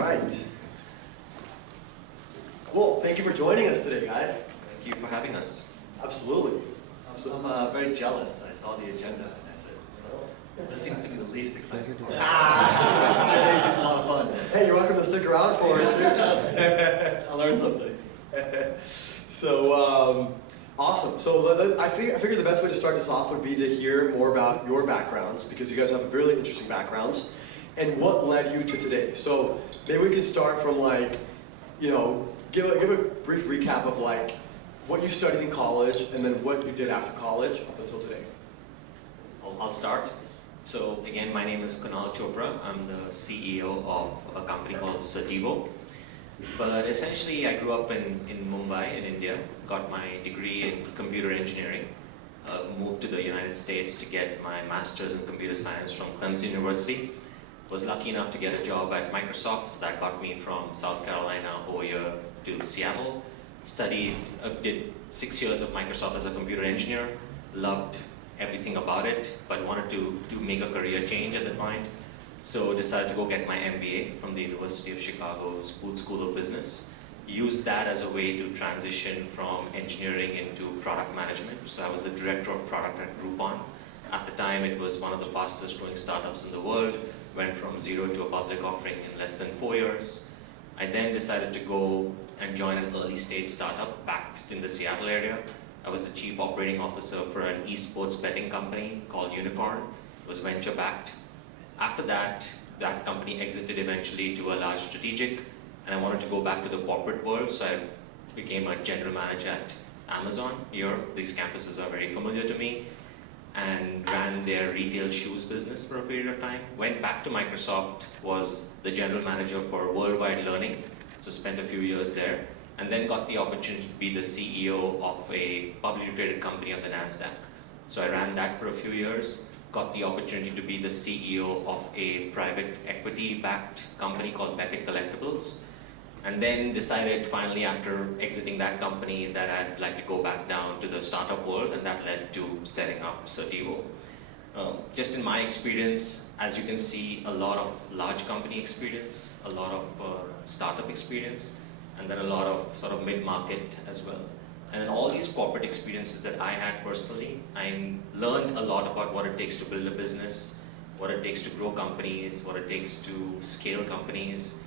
right. Well, thank you for joining us today, guys. Thank you for having us. Absolutely. I'm very jealous. I saw the agenda and I said, this seems to be the least exciting part. Ah! The rest of the day seems a lot of fun. Hey, you're welcome to stick around for it too. I'll learn something. So, awesome. So I figured the best way to start this off would be to hear more about your backgrounds, because you guys have really interesting backgrounds, and what led you to today. So maybe we can start from give a brief recap of what you studied in college, and then what you did after college up until today. I'll start. So again, my name is Kunal Chopra. I'm the CEO of a company called Certivo. But essentially, I grew up in Mumbai, in India, got my degree in computer engineering, moved to the United States to get my master's in computer science from Clemson University. Was lucky enough to get a job at Microsoft. That got me from South Carolina over here to Seattle. Did 6 years of Microsoft as a computer engineer, loved everything about it, but wanted to make a career change at that point. So decided to go get my MBA from the University of Chicago's Booth School of Business. Used that as a way to transition from engineering into product management. So I was the director of product at Groupon. At the time, it was one of the fastest growing startups in the world. Went from zero to a public offering in less than 4 years. I then decided to go and join an early stage startup back in the Seattle area. I was the chief operating officer for an esports betting company called Unicorn. It was venture backed. After that, that company exited eventually to a large strategic, and I wanted to go back to the corporate world, so I became a general manager at Amazon here. These campuses are very familiar to me, and ran their retail shoes business for a period of time. Went back to Microsoft, was the general manager for worldwide learning, so spent a few years there, and then got the opportunity to be the CEO of a publicly traded company on the NASDAQ. So I ran that for a few years, got the opportunity to be the CEO of a private equity-backed company called Beckett Collectibles, and then decided finally after exiting that company that I'd like to go back down to the startup world, and that led to setting up Certivo. Just in my experience, as you can see, a lot of large company experience, a lot of startup experience, and then a lot of sort of mid-market as well. And in all these corporate experiences that I had personally, I learned a lot about what it takes to build a business, what it takes to grow companies, what it takes to scale companies,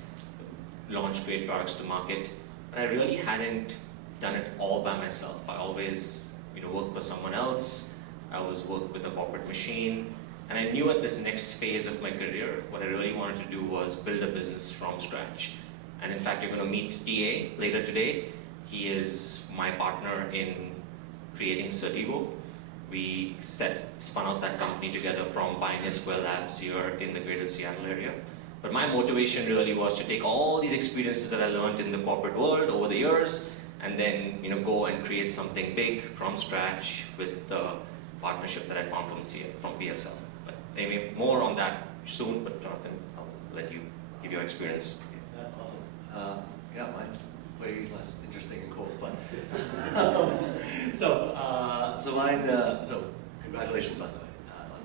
launch great products to market. And I really hadn't done it all by myself. I always worked for someone else. I always worked with a corporate machine. And I knew at this next phase of my career, what I really wanted to do was build a business from scratch. And in fact, you're going to meet TA later today. He is my partner in creating Certivo. We spun out that company together from Pioneer Square Labs here in the greater Seattle area. But my motivation really was to take all these experiences that I learned in the corporate world over the years, and then go and create something big from scratch with the partnership that I found from PSL. But maybe more on that soon, but Jonathan, I'll let you give your experience. That's awesome. Yeah, mine's way less interesting and cool, but so congratulations, by the way.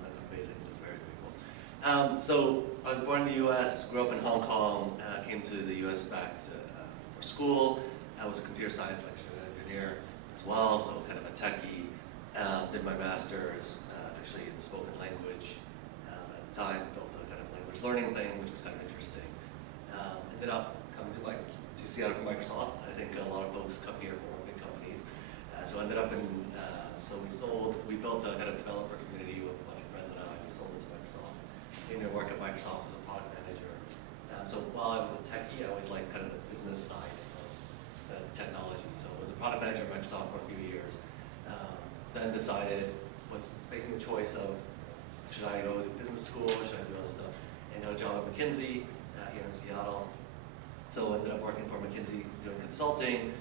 That's amazing. That's very, very cool. So I was born in the U.S., grew up in Hong Kong, came to the U.S. back for school. I was a computer science lecturer and engineer as well, so kind of a techie. Did my master's actually in spoken language at the time, built a kind of language learning thing, which was kind of interesting. Ended up coming to Seattle from Microsoft. I think a lot of folks come here for big companies. So ended up we built a kind of developer community with a bunch of friends and I. We sold it to Microsoft. Came to work at Microsoft as a product manager. So while I was a techie, I always liked kind of the business side of technology. So I was a product manager at Microsoft for a few years. Then was making the choice of, should I go to business school, should I do other stuff? And got a job at McKinsey here in Seattle. So ended up working for McKinsey doing consulting,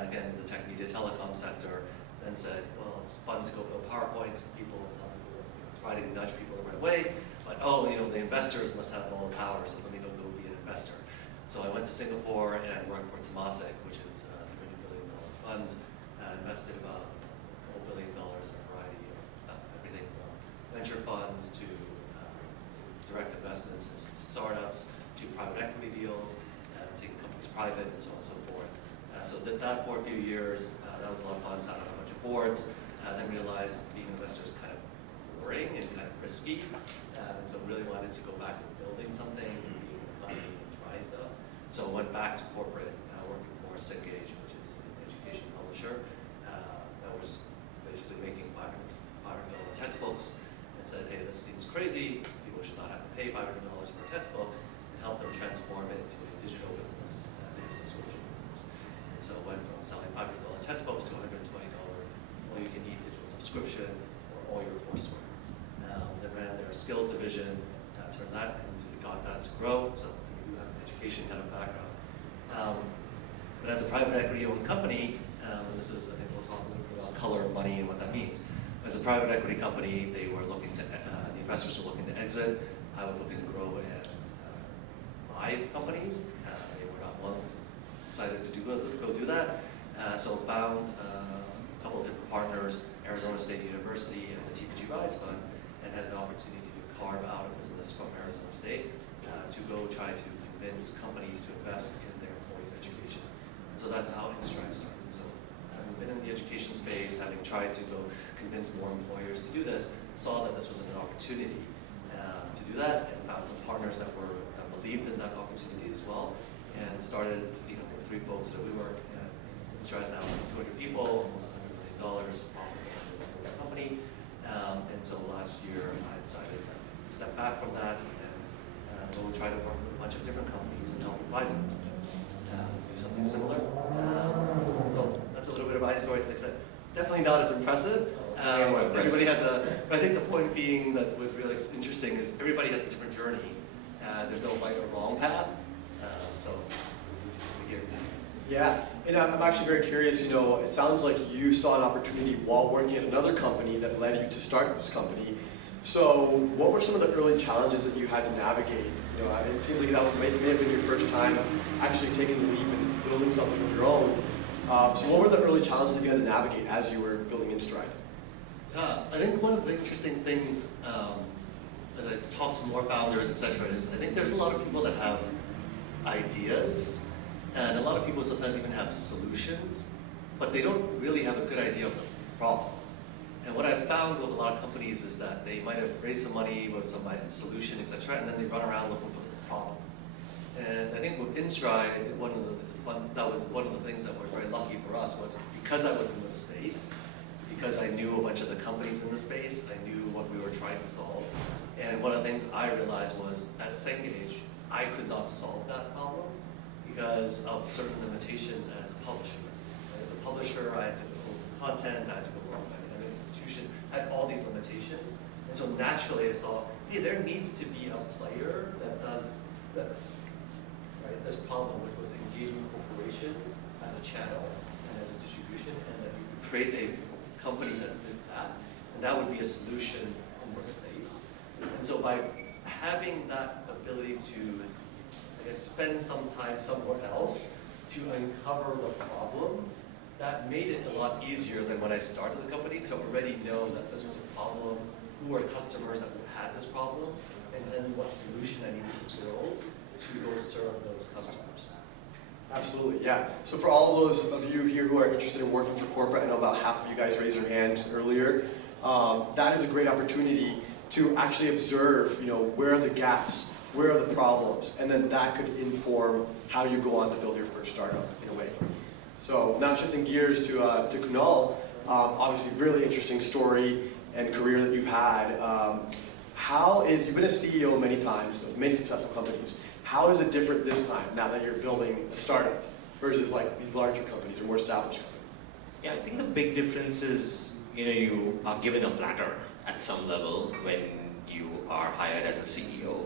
again in the tech media telecom sector. Then said, well, it's fun to go build PowerPoints for people and tell people, try to nudge people the right way. But the investors must have all the power, so let me go be an investor. So I went to Singapore and worked for Temasek, which is a $300 billion fund, invested about $1 billion in a variety of everything from venture funds to direct investments in startups to private equity deals. taking companies private, and so on and so forth. So did that for a few years. That was a lot of fun, sat on a bunch of boards, then realized being an investor is kind of boring and kind of risky, and so really wanted to go back to building something, and being in the company and trying stuff. So went back to corporate, working for Cengage, which is an education publisher, that was basically making $500 textbooks, and said, hey, this seems crazy, people should not have to pay $500 for a textbook, and help them transform it into a digital business, digital subscription business. And so went from selling $500 textbooks to $120 all-you-can-eat digital subscription for all your coursework. Then ran their skills division, turned that into, got that to grow, so you have an education kind of background. But as a private equity-owned company, and this is, I think we'll talk a little bit about color of money and what that means. As a private equity company, they were looking to, the investors were looking to exit. I was looking to grow and buy companies. They were not one decided to go do that. So found a couple of different partners, Arizona State University and the TPG Rise Fund, and had an opportunity to carve out a business from Arizona State to go try to convince companies to invest in their employees' education. And so that's how Instride started. So having been in the education space, having tried to go convince more employers to do this, saw that this was an opportunity to do that, and found some partners that believed in that opportunity as well, and started, with 3 folks that we work. Instride's now 200 people, almost $100 million, profitable company. And so last year I decided to step back from that and go try to work with a bunch of different companies and help advise them do something similar. So that's a little bit of my story. Like I said, definitely not as impressive. Everybody has but I think the point being that was really interesting is everybody has a different journey. There's no right or wrong path. So we're here. Yeah, and I'm actually very curious, it sounds like you saw an opportunity while working at another company that led you to start this company. So what were some of the early challenges that you had to navigate? It seems like that may have been your first time actually taking the leap and building something of your own. So what were the early challenges that you had to navigate as you were building Instride? I think one of the interesting things, as I talk to more founders, etc., is I think there's a lot of people that have ideas, and a lot of people sometimes even have solutions, but they don't really have a good idea of the problem. And what I've found with a lot of companies is that they might have raised some money with some solution, etc., and then they run around looking for the problem. And I think with Instride, that was one of the things that were very lucky for us was because I was in the space, because I knew a bunch of the companies in the space, I knew what we were trying to solve. And one of the things I realized was at Cengage, I could not solve that problem because of certain limitations as a publisher. As a publisher, I had to go content, I had to go work with academic institutions, I had all these limitations. And so naturally I saw, hey, there needs to be a player that does this, right? This problem, which was engaging corporations as a channel and as a distribution, and that you could create a company that did that, and that would be a solution in this space. And so by having that ability to, I guess, spend some time somewhere else to uncover the problem, that made it a lot easier than when I started the company to already know that this was a problem, who were customers that had this problem, and then what solution I needed to build to go serve those customers. Absolutely, yeah. So for all of those of you here who are interested in working for corporate, I know about half of you guys raised your hand earlier, that is a great opportunity to actually observe, where are the gaps, where are the problems, and then that could inform how you go on to build your first startup in a way. So now shifting gears to Kunal, obviously really interesting story and career that you've had. You've been a CEO many times of many successful companies. How is it different this time now that you're building a startup versus like these larger companies or more established companies? Yeah, I think the big difference is, you are given a platter at some level when you are hired as a CEO.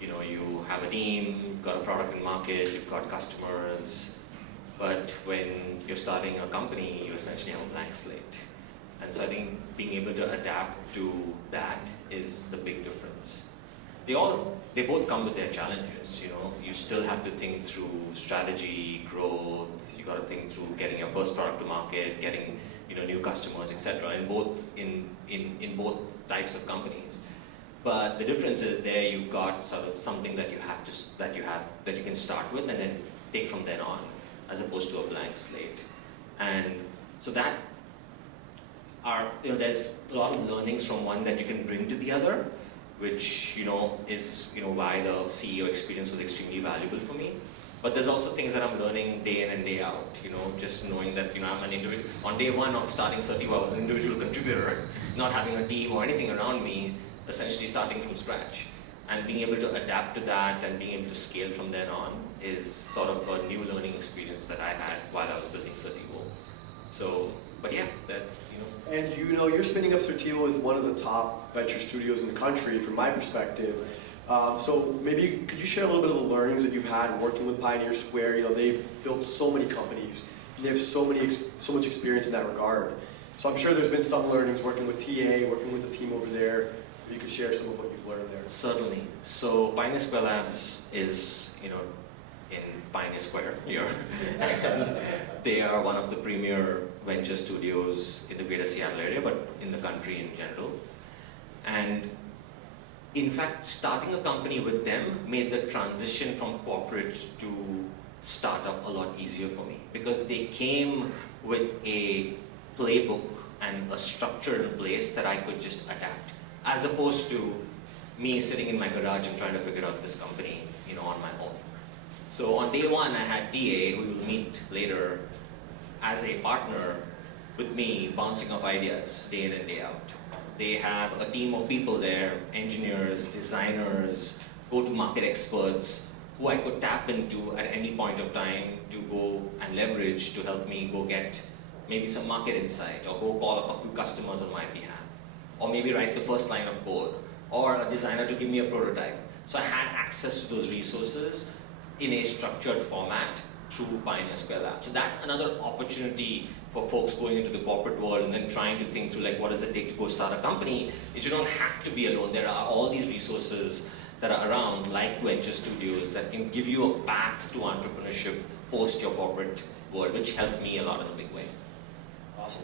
You have a team, you've got a product in market, you've got customers, but when you're starting a company, you essentially have a blank slate. And so I think being able to adapt to that is the big difference. They both come with their challenges, You still have to think through strategy, growth, you got to think through getting your first product to market, getting, new customers, etc. in both types of companies. But the difference is there you've got sort of something that you can start with and then take from then on, as opposed to a blank slate. And so that there's a lot of learnings from one that you can bring to the other, which is why the CEO experience was extremely valuable for me. But there's also things that I'm learning day in and day out. Just knowing that I'm an individual. On day one of starting Certivo, I was an individual contributor, not having a team or anything around me, essentially starting from scratch. And being able to adapt to that and being able to scale from then on is sort of a new learning experience that I had while I was building Certivo. So, but yeah, that. And you're spinning up Certivo with one of the top venture studios in the country, from my perspective. So maybe could you share a little bit of the learnings that you've had working with Pioneer Square? They've built so many companies, and they have so much experience in that regard. So I'm sure there's been some learnings working with TA, working with the team over there. You could share some of what you've learned there. Certainly. So Pioneer Square Labs is, in Pioneer Square here. And they are one of the premier venture studios in the greater Seattle area, but in the country in general. And in fact, starting a company with them made the transition from corporate to startup a lot easier for me, because they came with a playbook and a structure in place that I could just adapt, as opposed to me sitting in my garage and trying to figure out this company, on my own. So on day one, I had TA, who you'll meet later, as a partner with me, bouncing off ideas day in and day out. They have a team of people there, engineers, designers, go-to-market experts, who I could tap into at any point of time to go and leverage to help me go get maybe some market insight, or go call up a few customers on my behalf, or maybe write the first line of code, or a designer to give me a prototype. So I had access to those resources in a structured format through Pioneer Square Lab. So that's another opportunity for folks going into the corporate world and then trying to think through, like, what does it take to go start a company, is you don't have to be alone. There are all these resources that are around, like venture studios, that can give you a path to entrepreneurship post your corporate world, which helped me a lot in a big way. Awesome.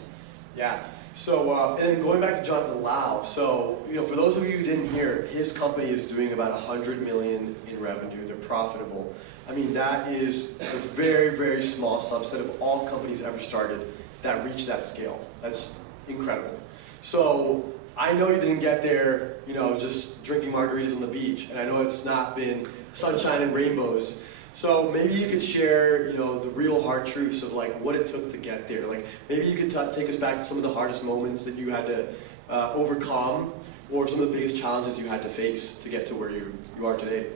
Yeah. So, and going back to Jonathan Lau, so, for those of you who didn't hear, his company is doing about 100 million in revenue. They're profitable. I mean, that is a very, very small subset of all companies ever started that reach that scale. That's incredible. So I know you didn't get there, just drinking margaritas on the beach, and I know it's not been sunshine and rainbows. So maybe you could share, the real hard truths of like what it took to get there. Like maybe you could take us back to some of the hardest moments that you had to overcome, or some of the biggest challenges you had to face to get to where you are today.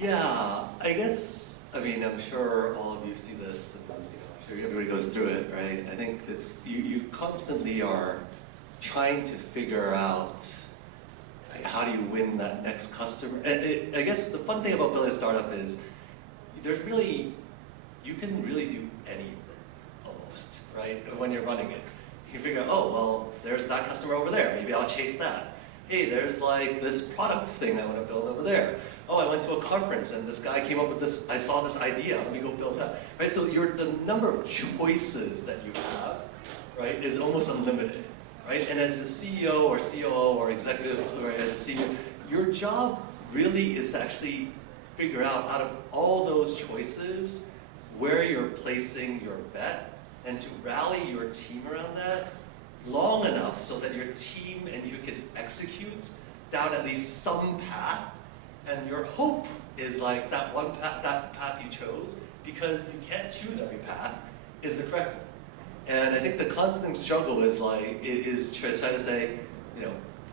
Yeah, I guess, I'm sure all of you see this, and, I'm sure everybody goes through it, right? I think it's, you constantly are trying to figure out, like, how do you win that next customer? And I guess the fun thing about building a startup is, you can really do anything, almost, right? When you're running it. You figure out, oh, well, there's that customer over there, maybe I'll chase that. Hey, there's like this product thing I want to build over there. Oh, I went to a conference and this guy came up with this, I saw this idea, let me go build that. Right, so the number of choices that you have, right, is almost unlimited, right? And as a CEO or COO or executive, or as a senior, your job really is to actually figure out of all those choices, where you're placing your bet, and to rally your team around that long enough so that your team and you can execute down at least some path. And your hope is like that one path, that path you chose, because you can't choose every path, is the correct one. And I think the constant struggle is trying to say,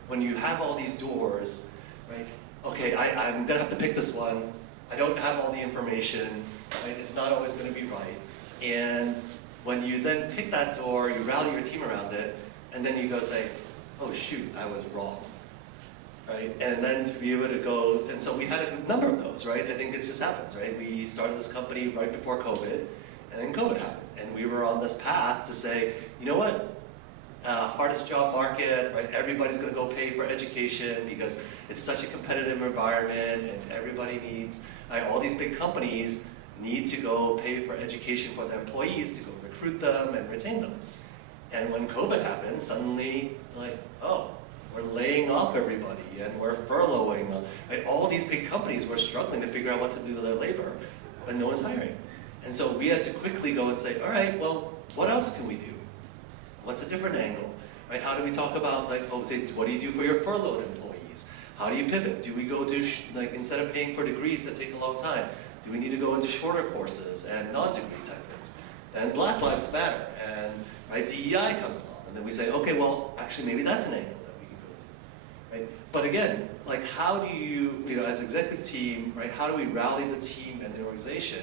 when you have all these doors, right? Okay, I'm gonna have to pick this one. I don't have all the information, right? It's not always gonna be right. And when you then pick that door, you rally your team around it, and then you go say, oh shoot, I was wrong. Right? And then to be able to go, and so we had a number of those, right? I think it just happens, right? We started this company right before COVID, and then COVID happened. And we were on this path to say, you know what? Hardest job market, right? Everybody's gonna go pay for education because it's such a competitive environment and everybody needs, all these big companies need to go pay for education for their employees to go recruit them and retain them. And when COVID happened, suddenly, like, oh, we're laying off everybody, and we're furloughing. Right? All these big companies were struggling to figure out what to do with their labor, but no one's hiring. And so we had to quickly go and say, all right, well, what else can we do? What's a different angle? Right? How do we talk about, like, oh, what do you do for your furloughed employees? How do you pivot? Do we go to, like, instead of paying for degrees that take a long time, do we need to go into shorter courses and non-degree type things? Then Black Lives Matter, and right, DEI comes along. And then we say, okay, well, actually, maybe that's an angle that we can go to. Right? But again, like, how do you, as an executive team, right, how do we rally the team and the organization,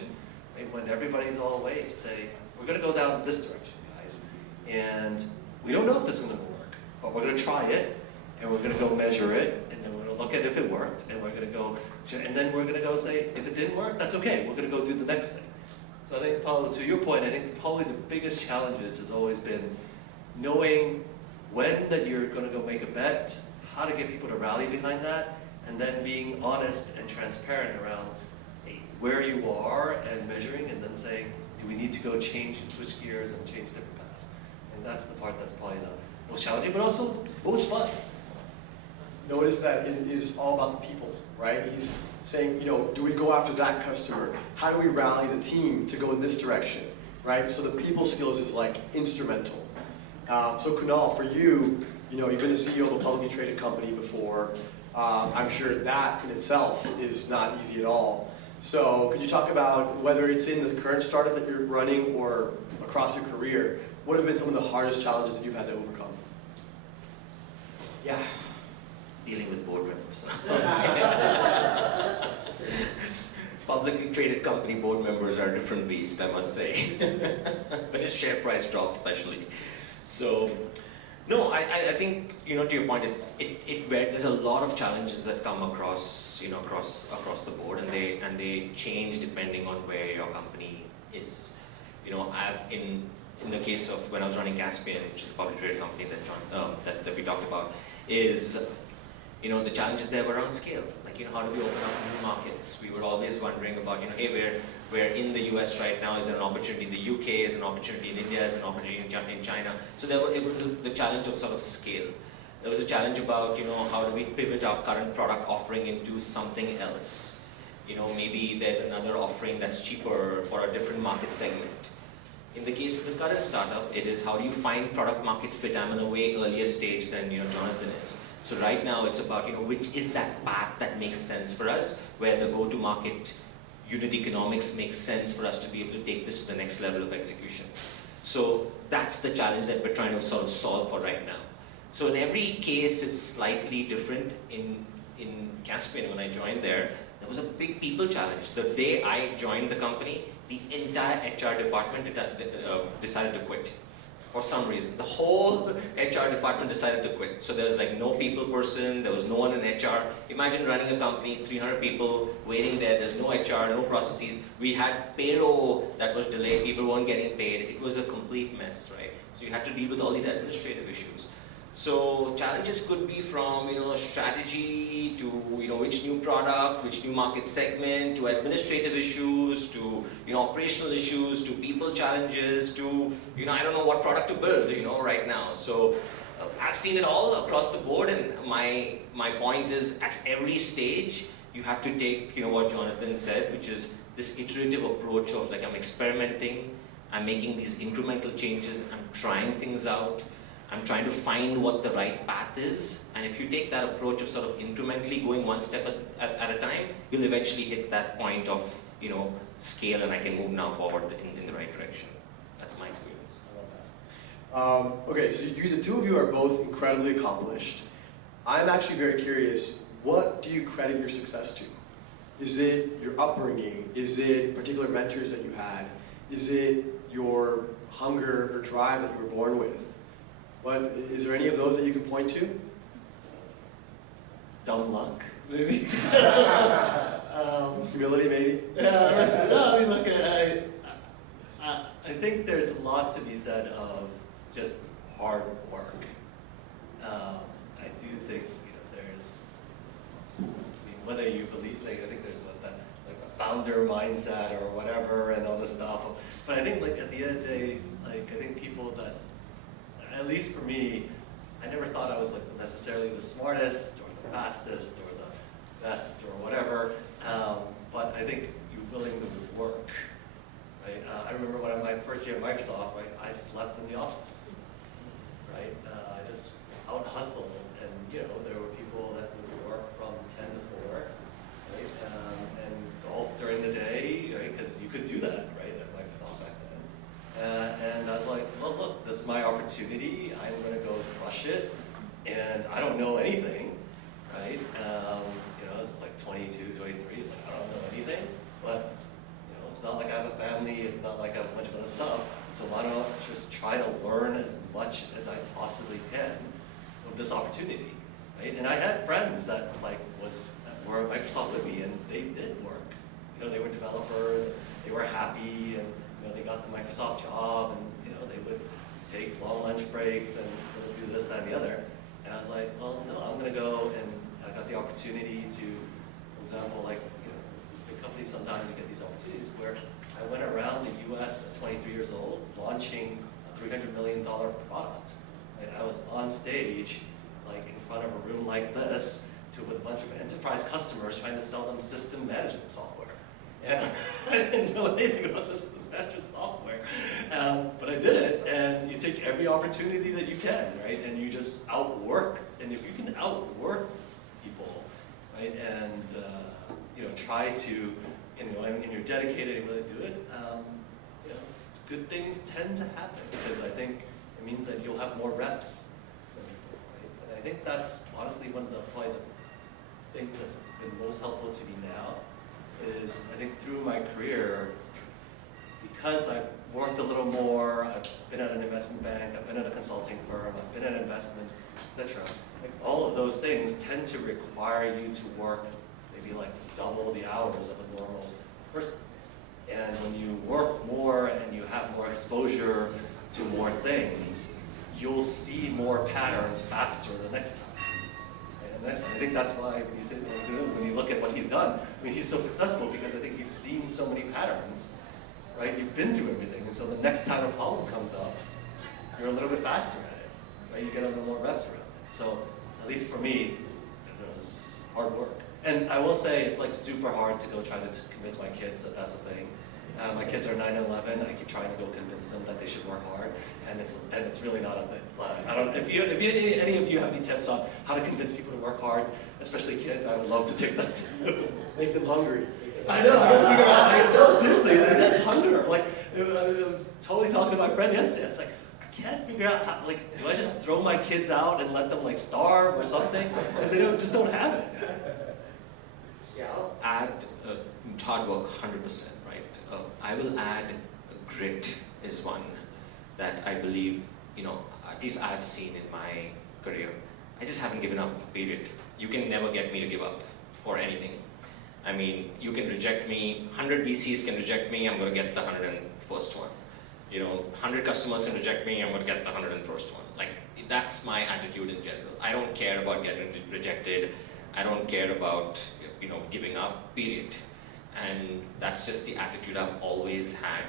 right, when everybody's all away to say, we're going to go down this direction, guys, and we don't know if this is going to work, but we're going to try it, and we're going to go measure it, and then we're going to look at if it worked, and we're going to go, and then we're going to go say, if it didn't work, that's okay, we're going to go do the next thing. So I think, Paulo, to your point, I think probably the biggest challenges has always been knowing when that you're going to go make a bet, how to get people to rally behind that, and then being honest and transparent around where you are and measuring, and then saying, do we need to go change and switch gears and change different paths? And that's the part that's probably the most challenging, but also most fun. Notice that it is all about the people, right? He's saying, do we go after that customer? How do we rally the team to go in this direction, right? So the people skills is like instrumental. So Kunal, for you, you've been the CEO of a publicly traded company before. I'm sure that in itself is not easy at all. So could you talk about whether it's in the current startup that you're running or across your career, what have been some of the hardest challenges that you've had to overcome? Yeah, dealing with board members. Publicly traded company board members are a different beast, I must say. When the share price drops especially. So, no, I think, to your point, there's a lot of challenges that come across, across the board, and they change depending on where your company is. In the case of when I was running Caspian, which is a publicly traded company that we talked about, is the challenges there were around scale. Like, how do we open up new markets? We were always wondering about, hey, we're in the US right now, is there an opportunity? The UK is an opportunity, in India is an opportunity, in China. So it was the challenge of sort of scale. There was a challenge about, how do we pivot our current product offering into something else? Maybe there's another offering that's cheaper for a different market segment. In the case of the current startup, it is how do you find product market fit? I'm in a way earlier stage than Jonathan is. So right now it's about which is that path that makes sense for us, where the go-to-market unit economics makes sense for us to be able to take this to the next level of execution. So that's the challenge that we're trying to sort of solve for right now. So in every case it's slightly different. In Caspian, when I joined there was a big people challenge. The day I joined the company, the entire HR department decided to quit. For some reason. The whole HR department decided to quit. So there was like no people person, there was no one in HR. Imagine running a company, 300 people waiting there's no HR, no processes. We had payroll that was delayed, people weren't getting paid. It was a complete mess, right? So you had to deal with all these administrative issues. So challenges could be from strategy to which new product, which new market segment, to administrative issues, to operational issues, to people challenges, to I don't know what product to build right now. So I've seen it all across the board, and my point is at every stage you have to take what Jonathan said, which is this iterative approach of like I'm experimenting, I'm making these incremental changes, I'm trying things out. I'm trying to find what the right path is, and if you take that approach of sort of incrementally going one step at a time, you'll eventually hit that point of scale, and I can move now forward in the right direction. That's my experience. I love that. Okay, so the two of you are both incredibly accomplished. I'm actually very curious, what do you credit your success to? Is it your upbringing? Is it particular mentors that you had? Is it your hunger or drive that you were born with? Is there any of those that you can point to? Dumb luck, maybe. Humility, maybe? Yeah, no, I mean, look, I think there's a lot to be said of just hard work. I do think there's, whether you believe, I think there's that the founder mindset or whatever and all this stuff. But I think at the end of the day, I think people that, at least for me, I never thought I was like necessarily the smartest or the fastest or the best or whatever, but I think you're willing to work, right? I remember when my first year at Microsoft, right, I slept in the office, right? I just out hustled, and there were people that would work from 10 to 4, right? And golf during the day, right? Because you could do that, right, at Microsoft back then. And I was like, well, look, this is my opportunity. I'm going to go crush it, and I don't know anything, right? It's like 22, 23. It's like I don't know anything, but it's not like I have a family. It's not like I have a bunch of other stuff. So why don't I just try to learn as much as I possibly can of this opportunity, right? And I had friends that were at Microsoft with me, and they did work. They were developers. They were happy, and they got the Microsoft job, and they would take long lunch breaks and do this, that, and the other. And I was like, well, no, I'm going to go, and I got the opportunity to, for example, these big companies, sometimes you get these opportunities where I went around the US at 23 years old launching a $300 million product. And I was on stage, in front of a room like this, with a bunch of enterprise customers trying to sell them system management software. And I didn't know anything about systems management software, but I did it, and you take every opportunity that you can, right? And you just outwork, and if you can outwork people, right, and try to, and you're dedicated and really do it, good things tend to happen, because I think it means that you'll have more reps than people, right? And I think that's honestly one of probably the things that's been most helpful to me now, is I think through my career, because I've worked a little more, I've been at an investment bank, I've been at a consulting firm, I've been at investment, etc. All of those things tend to require you to work maybe double the hours of a normal person. And when you work more and you have more exposure to more things, you'll see more patterns faster the next time. I think that's why when you look at what he's done, he's so successful because I think you've seen so many patterns, right? You've been through everything, and so the next time a problem comes up, you're a little bit faster at it, right? You get a little more reps around it. So at least for me, it was hard work. And I will say it's super hard to go try to convince my kids that that's a thing. My kids are 9 and 11. I keep trying to go convince them that they should work hard, and it's really not a thing. I don't. If any of you have any tips on how to convince people to work hard, especially kids, I would love to take that too. Make them hungry. I know. I gotta figure out. No, seriously, that's hunger. I was totally talking to my friend yesterday. I was like, I can't figure out how. Do I just throw my kids out and let them starve or something? Because they just don't have it. Yeah, I'll add hard work 100%. I will add grit is one that I believe, at least I've seen in my career. I just haven't given up, period. You can never get me to give up for anything. You can reject me, 100 VCs can reject me, I'm going to get the 101st one. 100 customers can reject me, I'm going to get the 101st one. That's my attitude in general. I don't care about getting rejected. I don't care about, giving up, period. And that's just the attitude I've always had.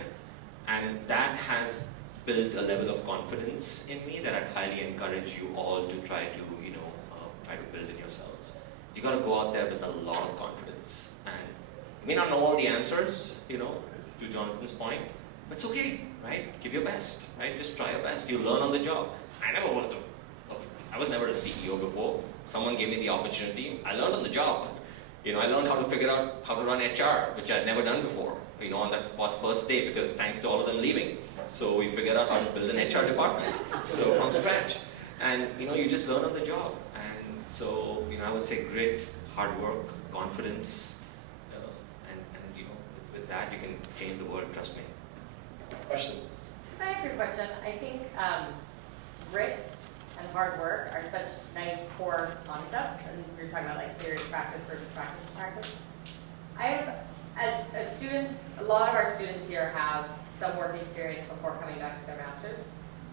And that has built a level of confidence in me that I'd highly encourage you all to try to, try to build in yourselves. You got to go out there with a lot of confidence. And you may not know all the answers, to Jonathan's point, but it's okay, right? Give your best, right? Just try your best. You learn on the job. I was never a CEO before. Someone gave me the opportunity. I learned on the job. I learned how to figure out how to run HR, which I'd never done before, on that first day, because thanks to all of them leaving. So we figured out how to build an HR department, so from scratch. And, you just learn on the job. And so, I would say grit, hard work, confidence, and with that, you can change the world, trust me. Question. Can I ask you a question? I think grit and hard work are such nice core concepts, and you're talking about theory practice versus practice. I have, as students, a lot of our students here have some work experience before coming back to their masters,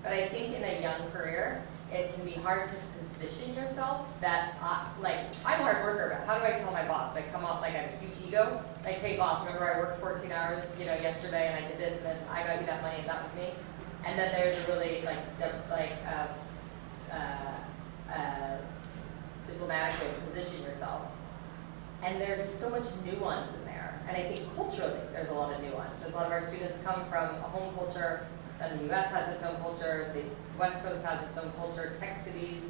but I think in a young career, it can be hard to position yourself that, I'm a hard worker, but how do I tell my boss? Do I come off like I have a huge ego? Hey boss, remember I worked 14 hours, yesterday, and I did this, and then I got you that money, and that was me. And then there's a really diplomatic way to position yourself. And there's so much nuance in there. And I think culturally, there's a lot of nuance. A lot of our students come from a home culture, and the US has its own culture, the West Coast has its own culture, tech cities,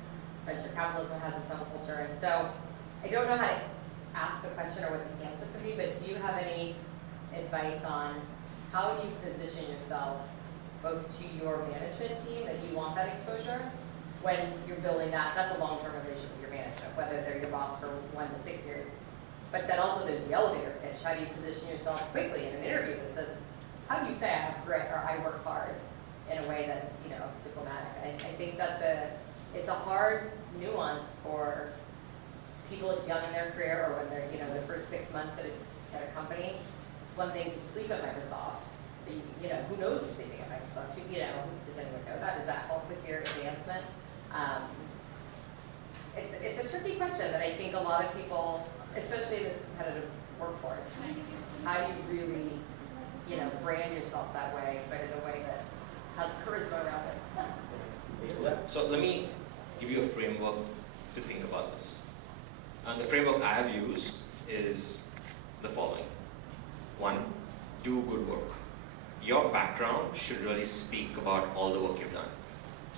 venture capitalism has its own culture. And so I don't know how to ask the question or what the answer could be, but do you have any advice on how do you position yourself both to your management team that you want that exposure when you're building that? That's a long-term relationship with your management, whether they're your boss for 1 to 6 years. But then also there's the elevator pitch. How do you position yourself quickly in an interview that says, how do you say I have grit or I work hard in a way that's, diplomatic? I think it's a hard nuance for people young in their career or when they're, the first 6 months at a company. It's one thing to sleep at Microsoft, but who knows you're sleeping at Microsoft? Does anyone know that? Does that help with your advancement? It's a tricky question that I think a lot of people, especially in this competitive workforce, how do you really, brand yourself that way, but in a way that has charisma around it? So let me give you a framework to think about this. And the framework I have used is the following. 1, do good work. Your background should really speak about all the work you've done.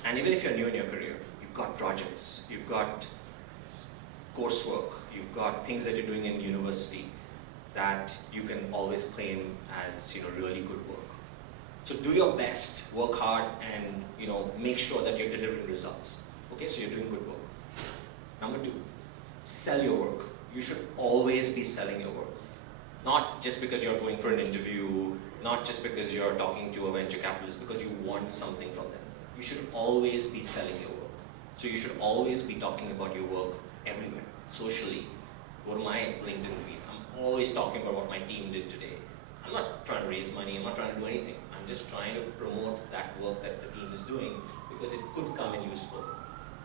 And even if you're new in your career, you've got projects, you've got coursework, you've got things that you're doing in university that you can always claim as really good work. So do your best, work hard, and make sure that you're delivering results. Okay, so you're doing good work. Number 2, sell your work. You should always be selling your work. Not just because you're going for an interview, not just because you're talking to a venture capitalist, because you want something from them. You should always be selling your work. So you should always be talking about your work everywhere, socially. Go to my LinkedIn feed. I'm always talking about what my team did today. I'm not trying to raise money, I'm not trying to do anything. I'm just trying to promote that work that the team is doing because it could come in useful.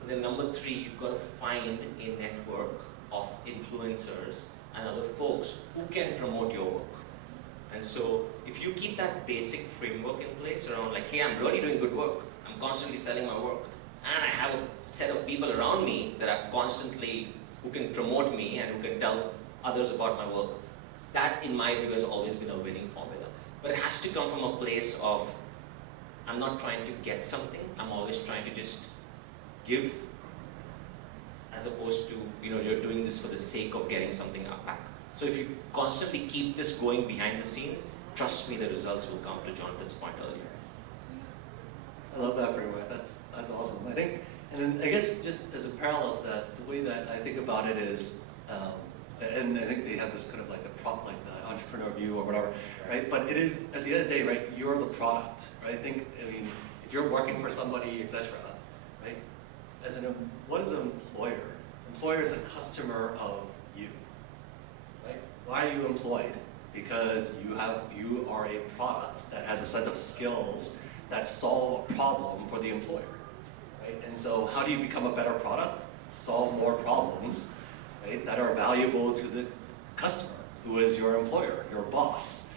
And then number 3, you've got to find a network of influencers and other folks who can promote your work. And so if you keep that basic framework in place around like, hey, I'm really doing good work, I'm constantly selling my work, and I have a set of people around me that are constantly, who can promote me and who can tell others about my work, that in my view has always been a winning formula. But it has to come from a place of, I'm not trying to get something, I'm always trying to just give, as opposed to, you're doing this for the sake of getting something back. So if you constantly keep this going behind the scenes, trust me, the results will come, to Jonathan's point earlier. I love that framework. That's awesome. I think, and then I guess just as a parallel to that, the way that I think about it is, and I think they have this kind of like the entrepreneur view or whatever, right? But it is, at the end of the day, right, you're the product, right? If you're working for somebody, etc., right? What is an employer? Employer is a customer of you, right? Why are you employed? Because you are a product that has a set of skills that solve a problem for the employer, right? And so how do you become a better product? Solve more problems, right, that are valuable to the customer, who is your employer, your boss,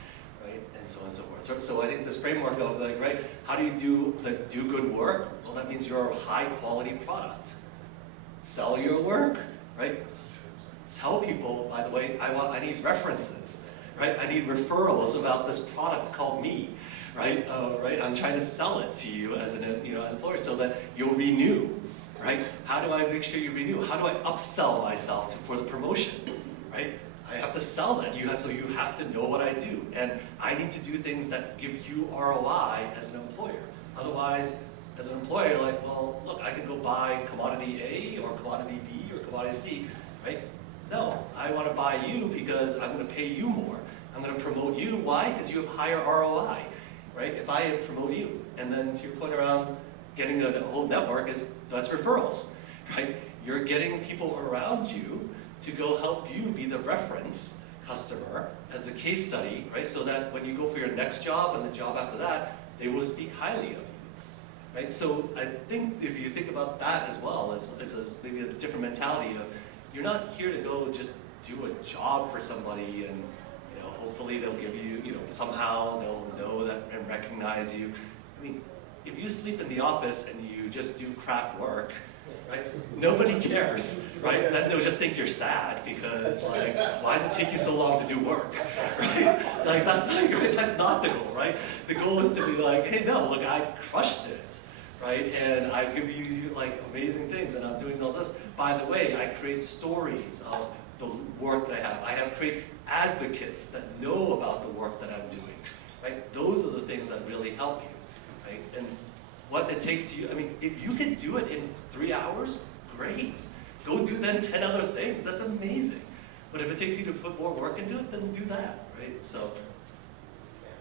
right? And so on and so forth. So I think this framework of like, right, how do you do good work? Well, that means you're a high quality product. Sell your work, right? Tell people, by the way, I need references, right? I need referrals about this product called me, right? Right? I'm trying to sell it to you as an employer so that you'll renew, right? How do I make sure you renew? How do I upsell myself for the promotion, right? I have to sell that. So you have to know what I do, and I need to do things that give you ROI as an employer. Otherwise, as an employer, you're like, well, look, I can go buy commodity A or commodity B or commodity C, right? No, I want to buy you because I'm going to pay you more. I'm going to promote you. Why? Because you have higher ROI, right? If I promote you, and then to your point around getting a whole network, that's referrals, right? You're getting people around you to go help you be the reference customer as a case study, right? So that when you go for your next job and the job after that, they will speak highly of you, right? So I think if you think about that as well, as maybe a different mentality of, you're not here to go just do a job for somebody and hopefully they'll give you, somehow they'll know that and recognize you. I mean, if you sleep in the office and you just do crap work, right? Nobody cares, right? Then they'll just think you're sad because like, why does it take you so long to do work, right? Like that's not the goal, right? The goal is to be like, hey, no, look, I crushed it, right? And I give you like amazing things, and I'm doing all this. By the way, I create stories of the work that I have. I have create advocates that know about the work that I'm doing, right? Those are the things that really help you, right? And what it takes to you, I mean, if you can do it in 3 hours, great. Go do then 10 other things, that's amazing. But if it takes you to put more work into it, then do that, right? So.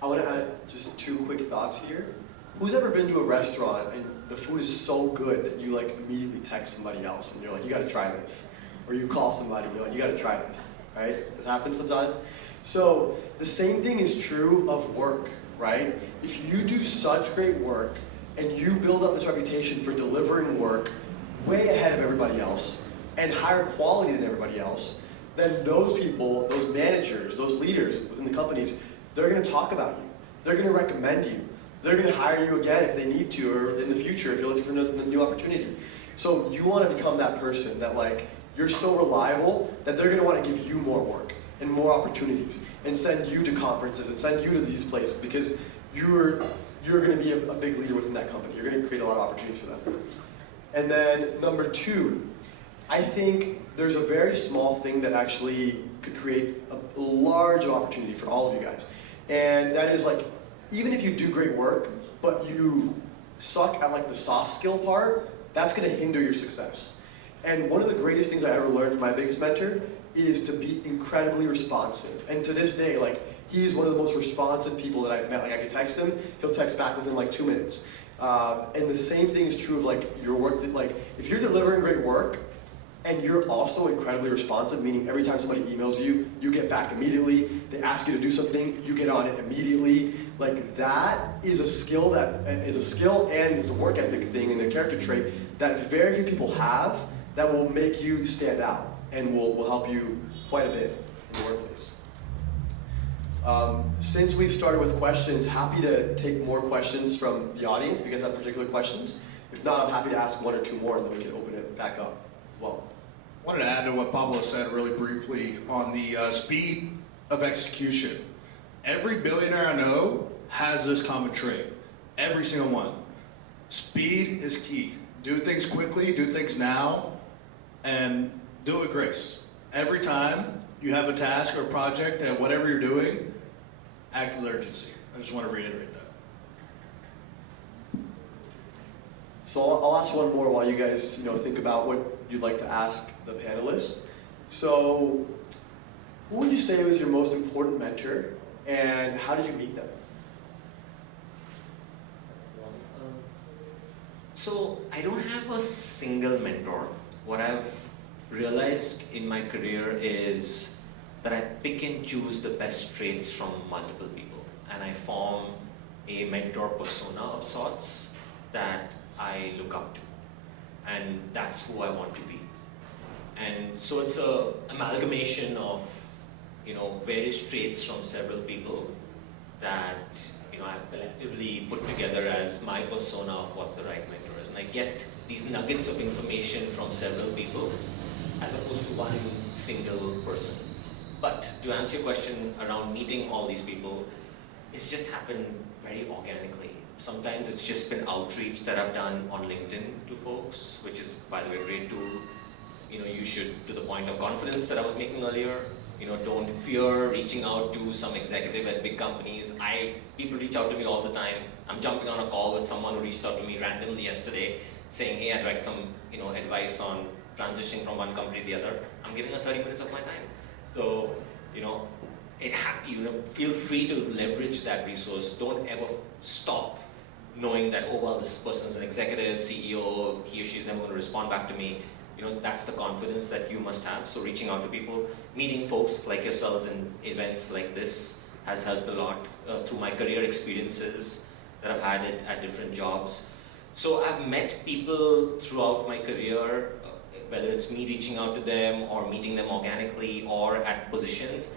I want to add just 2 quick thoughts here. Who's ever been to a restaurant and the food is so good that you like immediately text somebody else and you're like, you gotta try this. Or you call somebody and you're like, you gotta try this, right? This happens sometimes. So the same thing is true of work, right? If you do such great work and you build up this reputation for delivering work way ahead of everybody else and higher quality than everybody else, then those people, those managers, those leaders within the companies, they're gonna talk about you. They're gonna recommend you. They're going to hire you again if they need to, or in the future if you're looking for a new opportunity. So you want to become that person that like, you're so reliable that they're going to want to give you more work and more opportunities and send you to conferences and send you to these places because you're going to be a big leader within that company. You're going to create a lot of opportunities for them. And then number 2, I think there's a very small thing that actually could create a large opportunity for all of you guys. And that is like, even if you do great work, but you suck at like the soft skill part, that's gonna hinder your success. And one of the greatest things I ever learned from my biggest mentor is to be incredibly responsive. And to this day, like, he's one of the most responsive people that I've met. Like, I can text him, he'll text back within like 2 minutes. And the same thing is true of like your work, that like, if you're delivering great work, and you're also incredibly responsive, meaning every time somebody emails you, you get back immediately. They ask you to do something, you get on it immediately. Like that is a skill and is a work ethic thing and a character trait that very few people have that will make you stand out and will help you quite a bit in the workplace. Since we've started with questions, happy to take more questions from the audience if you guys have particular questions. If not, I'm happy to ask 1 or 2 more and then we can open it back up. Well, I wanted to add to what Pablo said really briefly on the speed of execution. Every billionaire I know has this common trait. Every single one. Speed is key. Do things quickly, do things now, and do it with grace. Every time you have a task or project and whatever you're doing, act with urgency. I just want to reiterate that. So I'll ask one more while you guys think about what you'd like to ask the panelists. So who would you say was your most important mentor and how did you meet them? So I don't have a single mentor. What I've realized in my career is that I pick and choose the best traits from multiple people and I form a mentor persona of sorts that I look up to, and that's who I want to be. And so it's a amalgamation of various traits from several people that I've collectively put together as my persona of what the right mentor is. And I get these nuggets of information from several people as opposed to one single person. But to answer your question around meeting all these people, it's just happened very organically. Sometimes it's just been outreach that I've done on LinkedIn to folks, which is, by the way, a great tool. You should, to the point of confidence that I was making earlier, don't fear reaching out to some executive at big companies. People reach out to me all the time. I'm jumping on a call with someone who reached out to me randomly yesterday saying, hey, I'd like some advice on transitioning from one company to the other. I'm giving her 30 minutes of my time. So, feel free to leverage that resource. Don't ever stop knowing that, oh, well, this person's an executive, CEO, he or she's never going to respond back to me. That's the confidence that you must have. So reaching out to people, meeting folks like yourselves in events like this has helped a lot through my career experiences that I've had at different jobs. So I've met people throughout my career, whether it's me reaching out to them or meeting them organically or at positions,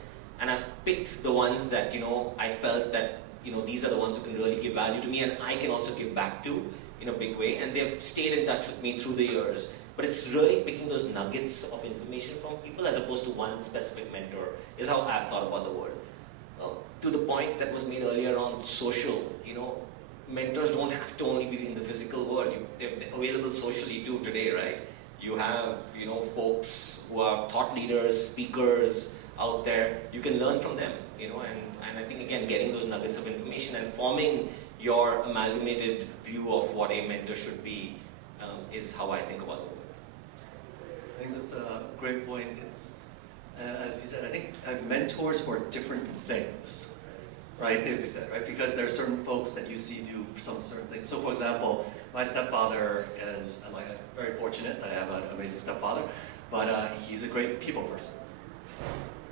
and I've picked the ones that I felt that these are the ones who can really give value to me and I can also give back to in a big way, and they've stayed in touch with me through the years. But it's really picking those nuggets of information from people as opposed to one specific mentor is how I've thought about the world. To the point that was made earlier on social, mentors don't have to only be in the physical world. They're available socially too today, right? You have, folks who are thought leaders, speakers out there. You can learn from them, and I think, again, getting those nuggets of information and forming your amalgamated view of what a mentor should be is how I think about the world. I think that's a great point. It's, as you said, I think mentors for different things, right? As you said, right? Because there are certain folks that you see do some certain things. So, for example, my stepfather is I'm very fortunate that I have an amazing stepfather, but he's a great people person.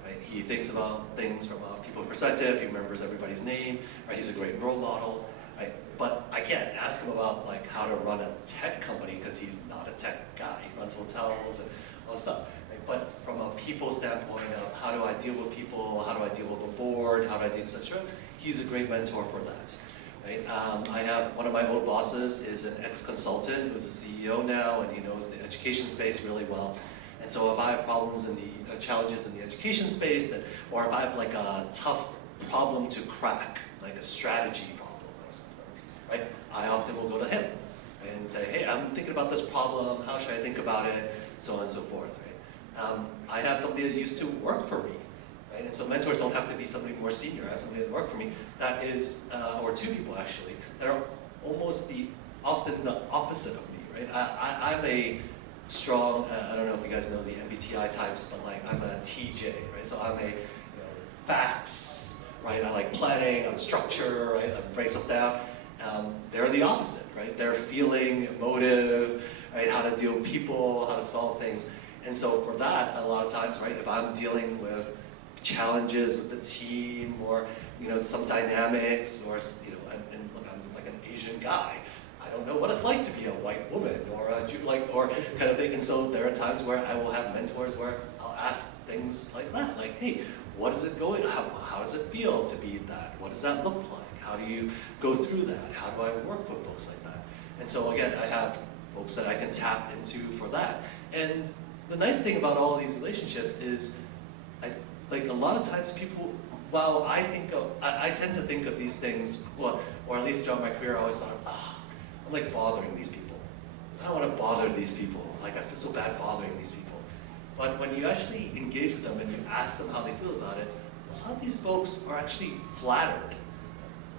Right? He thinks about things from a people perspective. He remembers everybody's name. Right? He's a great role model. Right? But I can't ask him about how to run a tech company because he's not a tech guy. He runs hotels and all that stuff. Right? But from a people standpoint of how do I deal with people, how do I deal with a board, how do I do etc., he's a great mentor for that. Right? I have one of my old bosses is an ex-consultant who's a CEO now, and he knows the education space really well. And so if I have problems in the challenges in the education space, or if I have a tough problem to crack, like a strategy problem or something, right? I often will go to him and say, hey, I'm thinking about this problem. How should I think about it? So on and so forth. Right? I have somebody that used to work for me. Right? And so mentors don't have to be somebody more senior. I have somebody that worked for me that is, or two people actually, that are almost often the opposite of me. Right? I'm a strong, I don't know if you guys know the MBTI types, but I'm a TJ, right? So I'm a facts, right? I like planning, I'm structure, right? I'm very self-doubt. They're the opposite, right? They're feeling, emotive, right? How to deal with people, how to solve things. And so for that, a lot of times, right? If I'm dealing with challenges with the team or, some dynamics or, and look, I'm like an Asian guy. I don't know what it's like to be a white woman or or kind of thing. And so there are times where I will have mentors where I'll ask things like that, like, hey, what is it going? How does it feel to be that? What does that look like? How do you go through that? How do I work with folks like that? And so again, I have folks that I can tap into for that. And the nice thing about all of these relationships is, a lot of times people, while I tend to think of these things, well, or at least throughout my career, I always thought, I'm bothering these people. I don't want to bother these people. I feel so bad bothering these people. But when you actually engage with them and you ask them how they feel about it, a lot of these folks are actually flattered,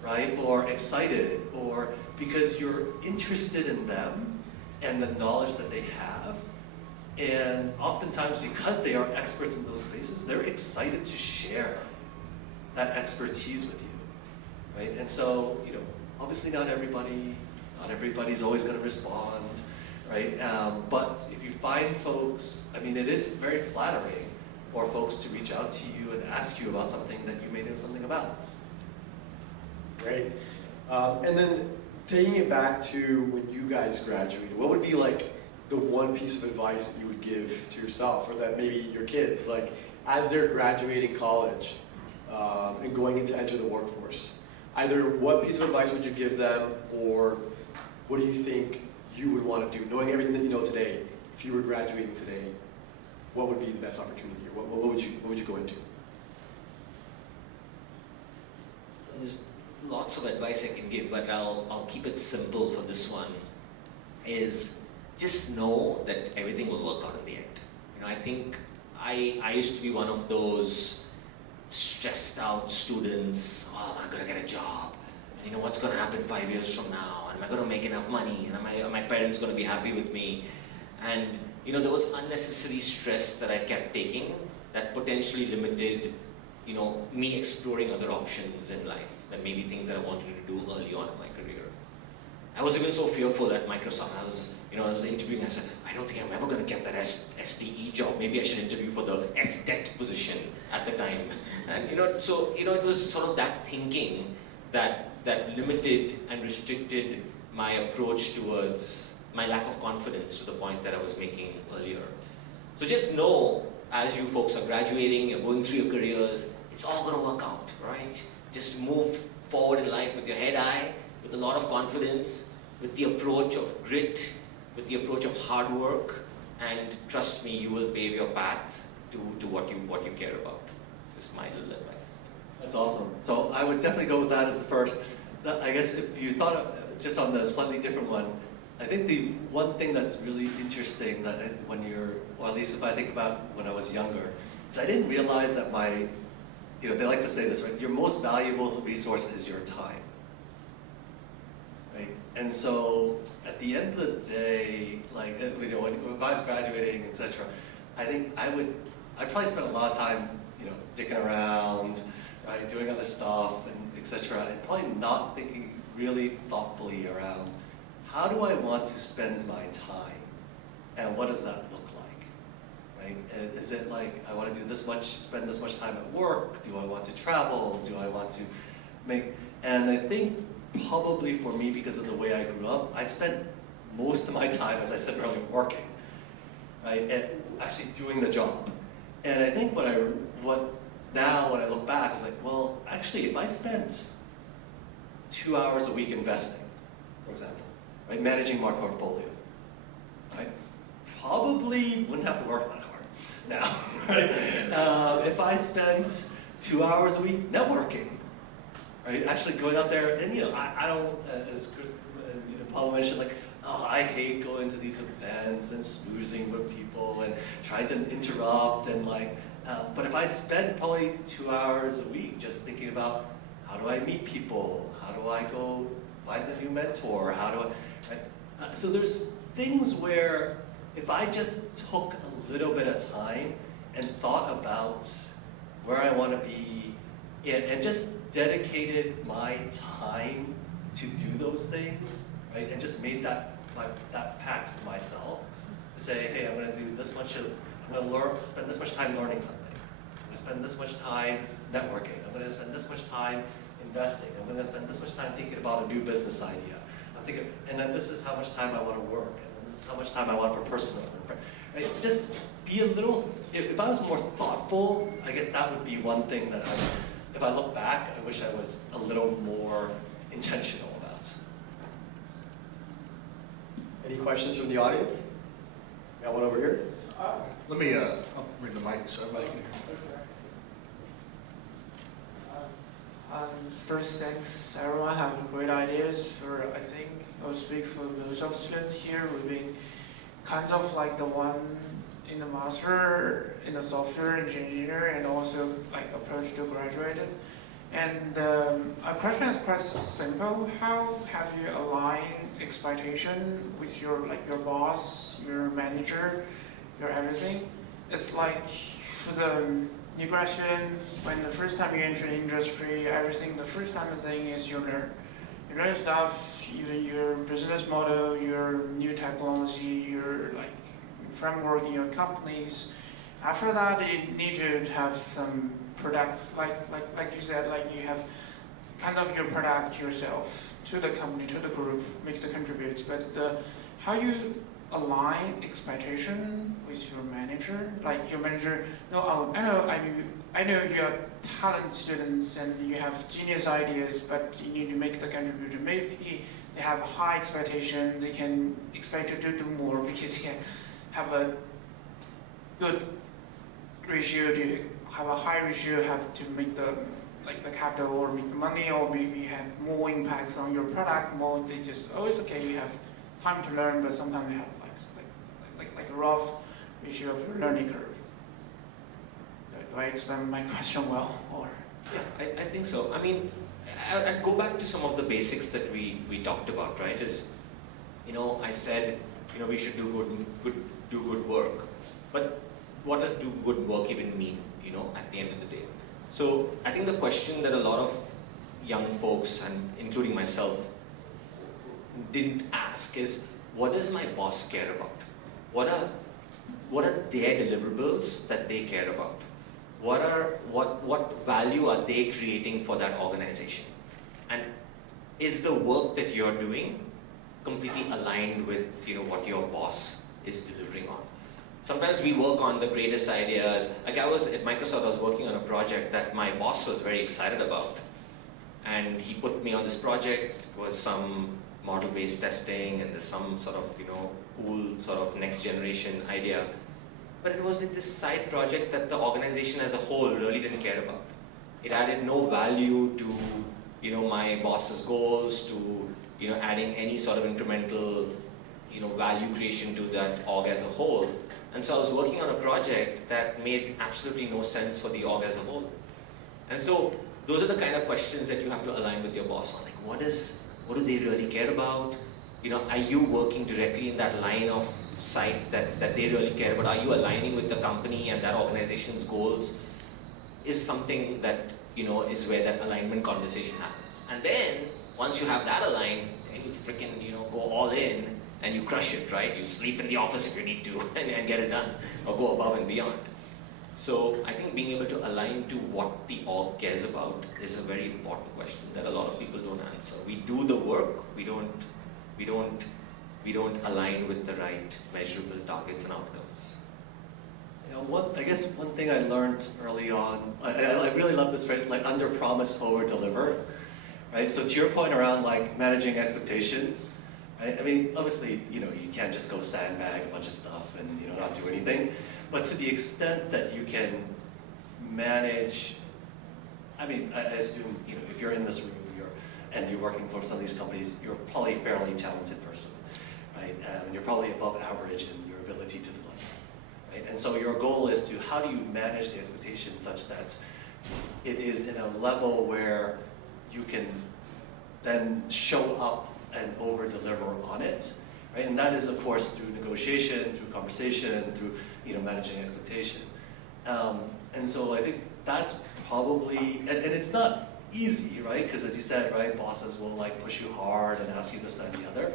right? Or excited, or because you're interested in them and the knowledge that they have. And oftentimes, because they are experts in those spaces, they're excited to share that expertise with you, right? And so, obviously not everybody's always going to respond, right? But if you find folks, it is very flattering for folks to reach out to you and ask you about something that you may know something about. Great. And then taking it back to when you guys graduated, what would be the one piece of advice that you would give to yourself, or that maybe your kids, as they're graduating college and going into enter the workforce? Either what piece of advice would you give them, or what do you think you would want to do? Knowing everything that you know today, if you were graduating today, what would be the best opportunity, or what would you go into? There's lots of advice I can give, but I'll keep it simple for this one. Is just know that everything will work out in the end. I think I used to be one of those stressed out students. Oh, am I going to get a job? And what's going to happen 5 years from now? And am I going to make enough money? And are my parents going to be happy with me? And there was unnecessary stress that I kept taking that potentially limited me exploring other options in life, than maybe things that I wanted to do early on in my career. I was even so fearful at Microsoft. I was interviewing, I said, I don't think I'm ever going to get that SDE job. Maybe I should interview for the SDET position at the time. And so it was sort of that thinking that limited and restricted my approach towards my lack of confidence to the point that I was making earlier. So just know, as you folks are graduating, you're going through your careers, it's all going to work out, right? Just move forward in life with your head high, with a lot of confidence, with the approach of grit, with the approach of hard work, and trust me, you will pave your path to what you care about. This is my little advice. That's awesome. So I would definitely go with that as the first. I guess if you thought just on the slightly different one, I think the one thing that's really interesting that when you're, or at least if I think about when I was younger, is I didn't realize that they like to say this, right? Your most valuable resource is your time, right? And so at the end of the day, like, when I was graduating, etc., I think I'd probably spend a lot of time, dicking around, right, doing other stuff, and etc., and probably not thinking really thoughtfully around how do I want to spend my time, and what does that look like, right? Is it like I want to do spend this much time at work? Do I want to travel? Do I want to and I think probably for me, because of the way I grew up, I spent most of my time, as I said earlier, working, right, and actually doing the job. And I think now when I look back, it's like, well, actually, if I spent 2 hours a week investing, for example, right, managing my portfolio, right, probably wouldn't have to work that hard now, right? If I spent 2 hours a week networking, right, actually going out there, and I don't, as Chris Paul mentioned, like, oh, I hate going to these events and smoozing with people and trying to interrupt and but if I spend probably 2 hours a week just thinking about how do I meet people, how do I go find a new mentor, how do I, right? So there's things where if I just took a little bit of time and thought about where I want to be and just dedicated my time to do those things, right, and just made that pact for myself to say, hey, I'm going to do this much I'm going to spend this much time learning something. I'm going to spend this much time networking. I'm going to spend this much time investing. I'm going to spend this much time thinking about a new business idea. And then this is how much time I want to work, and then this is how much time I want for personal. Right? Just be a little. If I was more thoughtful, I guess that would be one thing that if I look back, I wish I was a little more intentional about. Any questions from the audience? Got one over here. Let me I'll bring the mic so everybody can hear. First, thanks. Everyone have great ideas. I think I'll speak for most of students here. We've been kind of like the one in the master in the software engineer and also like approach to graduate. And our question is quite simple. How have you aligned expectation with your boss, your manager, your everything? It's like for the new grad students, when the first time you enter the industry, the first time the thing is you learn stuff, even your business model, your new technology, your like framework in your companies. After that, you need to have some product, like you said, like you have kind of your product yourself to the company, to the group, make the contributes. But how you align expectation with your manager, like your manager. No, I know you are talent students and you have genius ideas, but you need to make the contribution. Maybe they have a high expectation. They can expect you to do more because you have a good ratio to have a high ratio, have to make the capital or make the money, or maybe have more impacts on your product. More they just it's okay. You have time to learn, but sometimes you have like a rough ratio of your learning curve. Do I explain my question well, or? Yeah, I think so. I mean, I'd go back to some of the basics that we talked about, right? I said, we should do good work, but what does do good work even mean, at the end of the day? So I think the question that a lot of young folks, and including myself, didn't ask is, what does my boss care about? What are their deliverables that they care about? What value are they creating for that organization? And is the work that you're doing completely aligned with what your boss is delivering on? Sometimes we work on the greatest ideas. Like I was at Microsoft, I was working on a project that my boss was very excited about. And he put me on this project. It was some model-based testing, and there's some sort of cool sort of next generation idea. But it was like this side project that the organization as a whole really didn't care about. It added no value to, you know, my boss's goals, to, you know, adding any sort of incremental, you know, value creation to that org as a whole. And so I was working on a project that made absolutely no sense for the org as a whole. And so those are the kind of questions that you have to align with your boss on. Like, what do they really care about? You know, are you working directly in that line of sight that they really care about? Are you aligning with the company and that organization's goals? Is something that, you know, is where that alignment conversation happens. And then, once you have that aligned, then you freaking, you know, go all in and you crush it, right? You sleep in the office if you need to and get it done, or go above and beyond. So I think being able to align to what the org cares about is a very important question that a lot of people don't answer. We do the work, we don't align with the right measurable targets and outcomes. You know, I guess one thing I learned early on, I really love this phrase, like under promise, over deliver, right? So to your point around like managing expectations, right? I mean, obviously, you know, you can't just go sandbag a bunch of stuff and, you know, not do anything. But to the extent that you can manage, I mean, I assume, you know, if you're in this room and you're working for some of these companies, you're probably a fairly talented person, right? And you're probably above average in your ability to deliver, right? And so your goal is to, how do you manage the expectations such that it is in a level where you can then show up and over-deliver on it, right? And that is, of course, through negotiation, through conversation, through, you know, managing expectation. And so I think that's probably, and it's not easy, right? Because as you said, right, bosses will like push you hard and ask you this, that, and the other,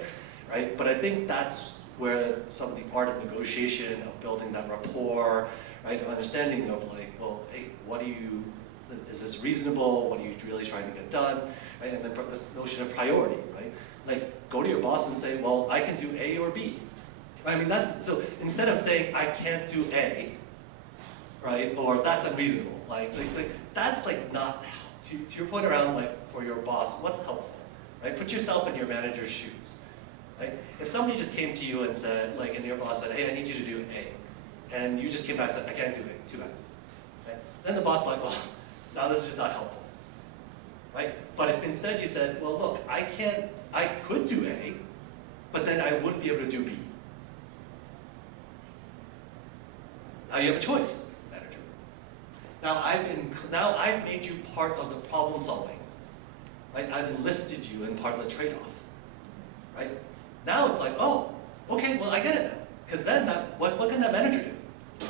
right? But I think that's where some of the art of negotiation, of building that rapport, right, of understanding of like, well, hey, is this reasonable? What are you really trying to get done? Right? And then this notion of priority, right? Like, go to your boss and say, well, I can do A or B. I mean, so instead of saying, I can't do A, right, or that's unreasonable, like that's like not, to your point around like for your boss, what's helpful, right? Put yourself in your manager's shoes, right? If somebody just came to you and said, like, and your boss said, hey, I need you to do A, and you just came back and said, I can't do A, too bad, right? Then the boss is like, well, now this is just not helpful, right? But if instead you said, well, look, I could do A, but then I wouldn't be able to do B. Now you have a choice, manager. Now I've made you part of the problem solving, right? I've enlisted you in part of the trade-off, right? Now it's like, oh, okay, well I get it now. Because then what can that manager do?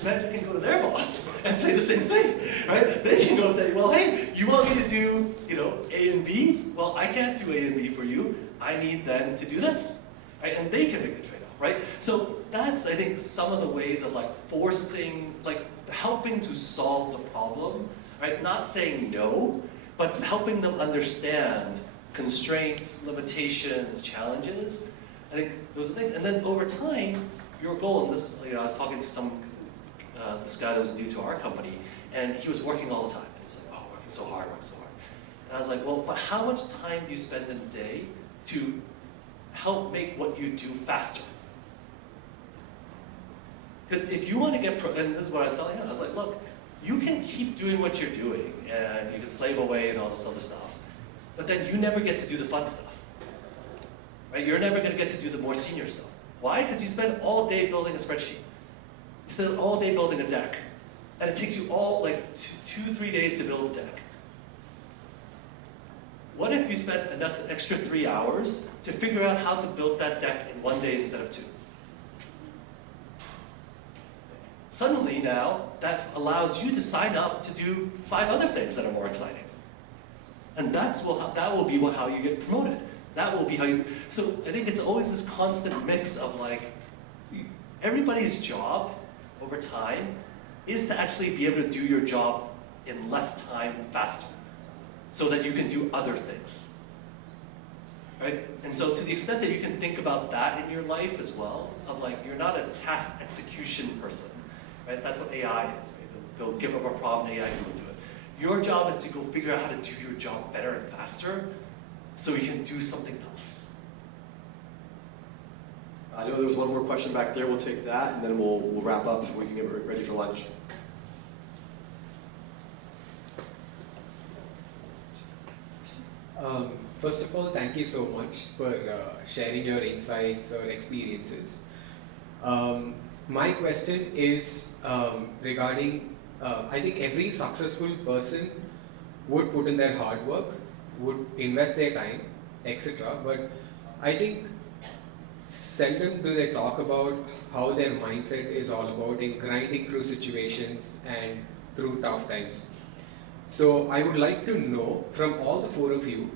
The manager can go to their boss and say the same thing, right? They can go say, well, hey, you want me to do, you know, A and B? Well, I can't do A and B for you. I need them to do this, right? And they can make the trade-off, right? So that's, I think, some of the ways of like forcing, like helping to solve the problem, right? Not saying no, but helping them understand constraints, limitations, challenges. I think those are things. And then over time, your goal, and this is, you know, I was talking to this guy that was new to our company, and he was working all the time. And he was like, oh, working so hard. And I was like, well, but how much time do you spend in a day to help make what you do faster? Because if you want to get, and this is what I was telling him, I was like, look, you can keep doing what you're doing, and you can slave away and all this other stuff, but then you never get to do the fun stuff, right? You're never going to get to do the more senior stuff. Why? Because you spend all day building a spreadsheet. You spend all day building a deck, and it takes you all like 2-3 days to build a deck. What if you spent an extra 3 hours to figure out how to build that deck in 1 day instead of 2? Suddenly now, that allows you to sign up to do 5 other things that are more exciting. And that will be how you get promoted. That will be how you, so I think it's always this constant mix of like, everybody's job over time is to actually be able to do your job in less time faster, so that you can do other things, right? And so to the extent that you can think about that in your life as well, of like, you're not a task execution person, right? That's what AI is, right? Go give up a problem, AI can do it. Your job is to go figure out how to do your job better and faster, so you can do something else. I know there's one more question back there. We'll take that, and then we'll wrap up so we can get ready for lunch. First of all, thank you so much for sharing your insights or experiences. My question is regarding, I think every successful person would put in their hard work, would invest their time, etc. But I think seldom do they talk about how their mindset is all about in grinding through situations and through tough times. So I would like to know from all the four of you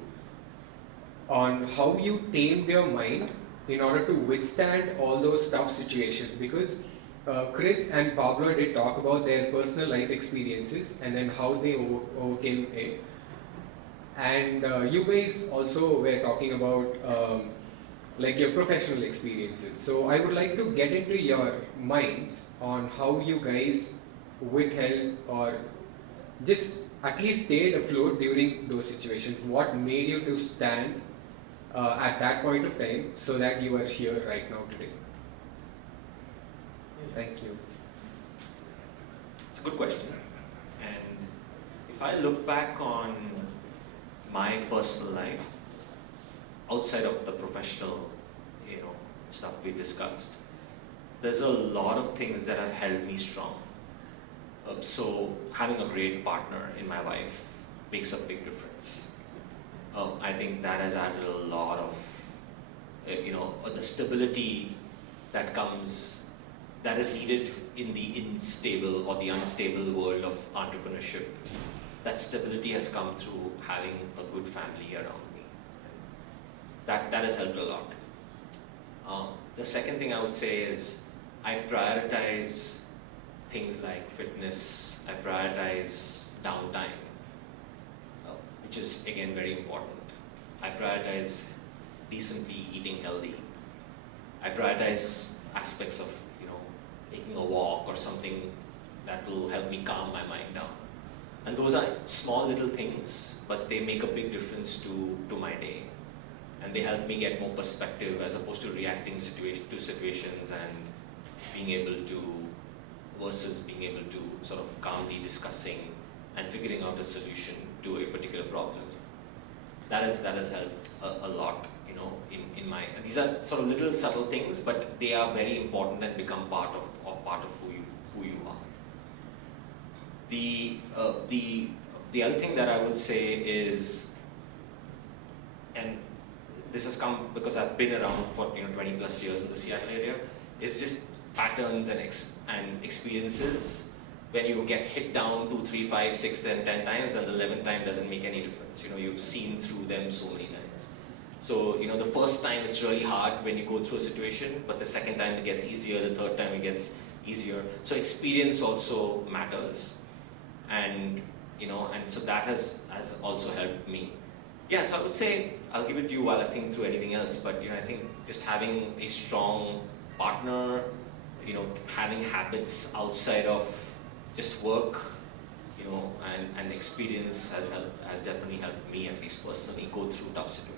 on how you tamed your mind in order to withstand all those tough situations, because Chris and Pablo did talk about their personal life experiences and then how they overcame it. And you guys also were talking about like your professional experiences. So I would like to get into your minds on how you guys withheld or just at least stayed afloat during those situations. What made you to stand at that point of time so that you are here right now today? Thank you. It's a good question. And if I look back on my personal life, outside of the professional, stuff we discussed, there's a lot of things that have held me strong. So having a great partner in my wife makes a big difference. I think that has added a lot of, the stability that comes, that is needed in the unstable world of entrepreneurship. That stability has come through having a good family around me. That has helped a lot. The second thing I would say is I prioritize things like fitness. I prioritize downtime, which is again very important. I prioritize decently eating healthy. I prioritize aspects of taking a walk or something that will help me calm my mind down. And those are small little things, but they make a big difference to my day. And they help me get more perspective as opposed to reacting to situations and being able to, versus being able to sort of calmly discussing and figuring out a solution to a particular problem. That has helped a lot, in my, these are sort of little subtle things, but they are very important and become part of who you are. The other thing that I would say is, and this has come because I've been around for 20 plus years in the Seattle area, is just patterns and experiences. When you get hit down 2, 3, 5, 6, and 10 times, and the 11th time doesn't make any difference. You've seen through them so many times. So the first time it's really hard when you go through a situation, but the second time it gets easier, the third time it gets easier. So experience also matters, and and so that has also helped me. Yeah, so I would say I'll give it to you while I think through anything else. But I think just having a strong partner, having habits outside of just work, and experience has definitely helped me, at least personally, go through tough situations.